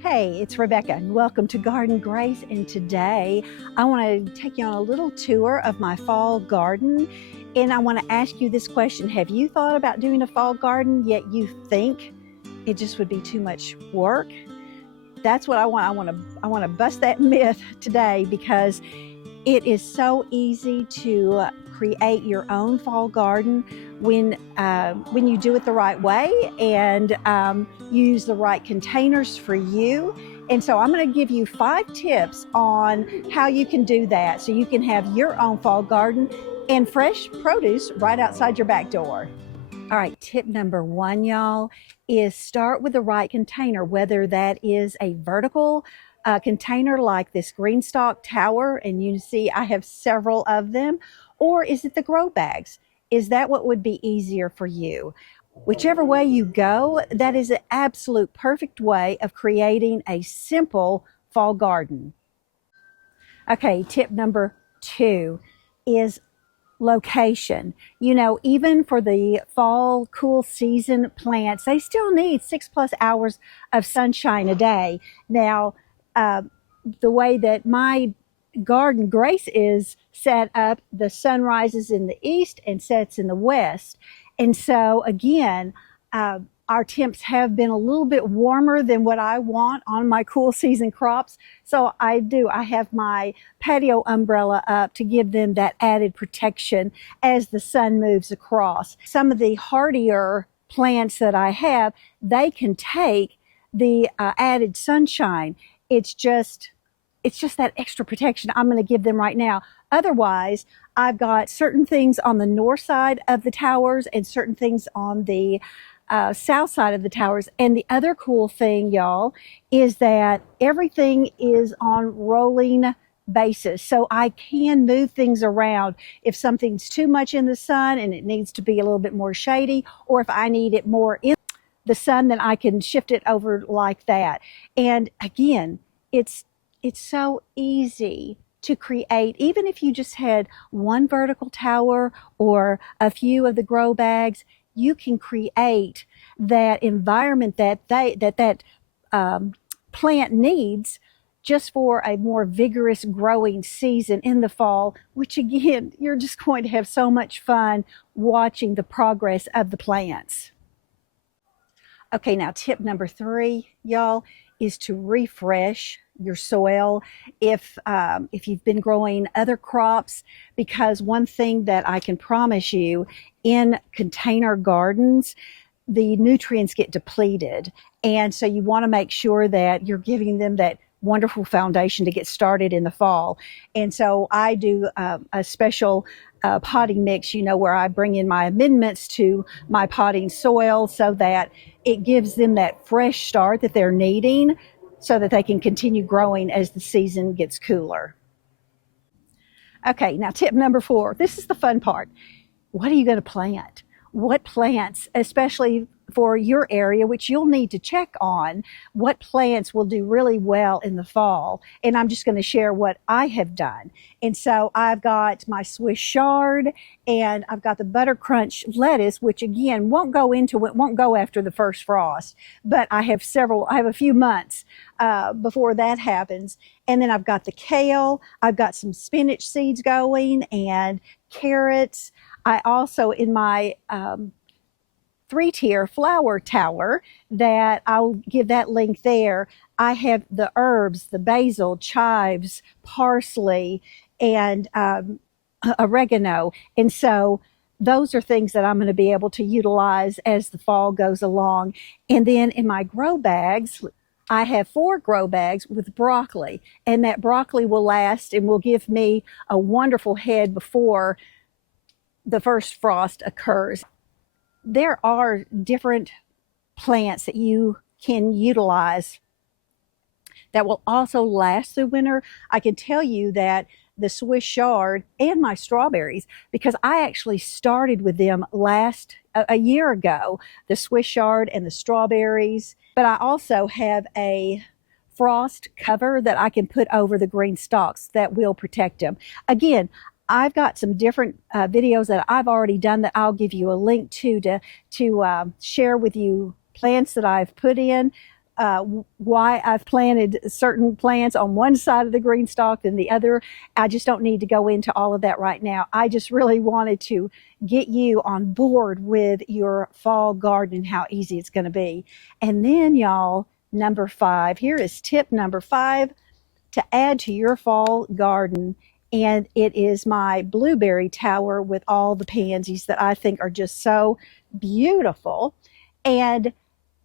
Hey, it's Rebecca and welcome to Garden Grace, and today I want to take you on a little tour of my fall garden, and I want to ask you this question. Have you thought about doing a fall garden yet you think it just would be too much work? That's what I want. I want to bust that myth today, because it is so easy to create your own fall garden when you do it the right way and use the right containers for you. And so I'm going to give you 5 tips on how you can do that so you can have your own fall garden and fresh produce right outside your back door. All right, tip number 1, y'all, is start with the right container, whether that is a vertical container like this GreenStalk tower, and you see I have several of them, or is it the grow bags? Is that what would be easier for you? Whichever way you go, that is an absolute perfect way of creating a simple fall garden. Okay, tip number 2 is location. You know, even for the fall cool season plants, they still need 6+ hours of sunshine a day. Now, the way that my garden Grace is set up, the sun rises in the east and sets in the west. And so again, our temps have been a little bit warmer than what I want on my cool season crops. So I have my patio umbrella up to give them that added protection as the sun moves across. Some of the hardier plants that I have, they can take the added sunshine. It's just that extra protection I'm going to give them right now. Otherwise, I've got certain things on the north side of the towers and certain things on the south side of the towers. And the other cool thing, y'all, is that everything is on rolling basis. So I can move things around if something's too much in the sun and it needs to be a little bit more shady, or if I need it more in the sun, then I can shift it over like that. And again, it's so easy to create. Even if you just had one vertical tower or a few of the grow bags, you can create that environment that plant needs just for a more vigorous growing season in the fall, which again, you're just going to have so much fun watching the progress of the plants. Okay, now tip number 3, y'all, is to refresh your soil if you've been growing other crops, because one thing that I can promise you, in container gardens, the nutrients get depleted, and so you want to make sure that you're giving them that wonderful foundation to get started in the fall. And so I do a special potting mix, you know, where I bring in my amendments to my potting soil so that it gives them that fresh start that they're needing so that they can continue growing as the season gets cooler. Okay, now tip number 4. This is the fun part. What are you going to plant? What plants, especially for your area, which you'll need to check on, what plants will do really well in the fall? And I'm just going to share what I have done. And so I've got my Swiss chard, and I've got the butter crunch lettuce, which again won't go after the first frost, but I have a few months before that happens. And then I've got the kale, I've got some spinach seeds going, and carrots. I also, in my 3-tier flower tower, that I'll give that link there, I have the herbs, the basil, chives, parsley, and oregano. And so those are things that I'm going to be able to utilize as the fall goes along. And then in my grow bags, I have 4 grow bags with broccoli, and that broccoli will last and will give me a wonderful head before the first frost occurs. There are different plants that you can utilize that will also last through winter. I can tell you that the Swiss chard and my strawberries, because I actually started with them a year ago, the Swiss chard and the strawberries, but I also have a frost cover that I can put over the green stalks that will protect them. Again, I've got some different videos that I've already done that I'll give you a link to share with you plants that I've put in. why I've planted certain plants on one side of the GreenStalk than the other. I just don't need to go into all of that right now. I just really wanted to get you on board with your fall garden and how easy it's going to be. And then, y'all, number 5, here is tip number 5 to add to your fall garden. And it is my blueberry tower with all the pansies that I think are just so beautiful. And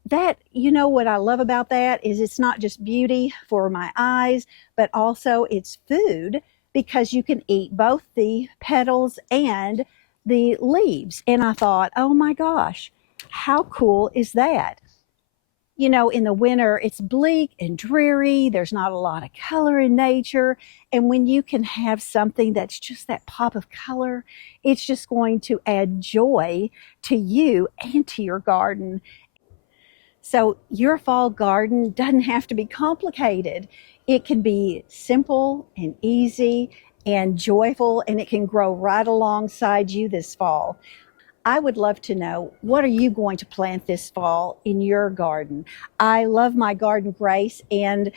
that, you know, what I love about that is it's not just beauty for my eyes, but also it's food, because you can eat both the petals and the leaves. And I thought, oh my gosh, how cool is that? You know, in the winter, it's bleak and dreary. There's not a lot of color in nature. And when you can have something that's just that pop of color, it's just going to add joy to you and to your garden. So your fall garden doesn't have to be complicated. It can be simple and easy and joyful, and it can grow right alongside you this fall. I would love to know, what are you going to plant this fall in your garden? I love my garden, Grace, and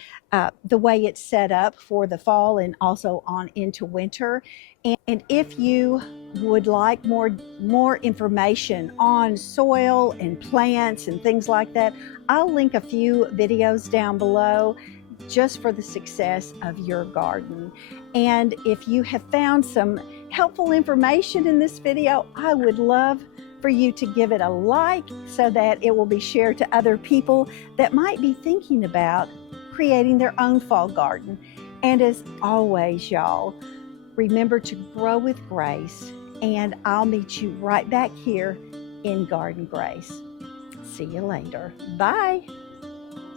the way it's set up for the fall and also on into winter. And if you would like more information on soil and plants and things like that, I'll link a few videos down below just for the success of your garden. And if you have found some helpful information in this video, I would love for you to give it a like so that it will be shared to other people that might be thinking about creating their own fall garden. And as always, y'all, remember to grow with grace, and I'll meet you right back here in Garden Grace. See you later. Bye.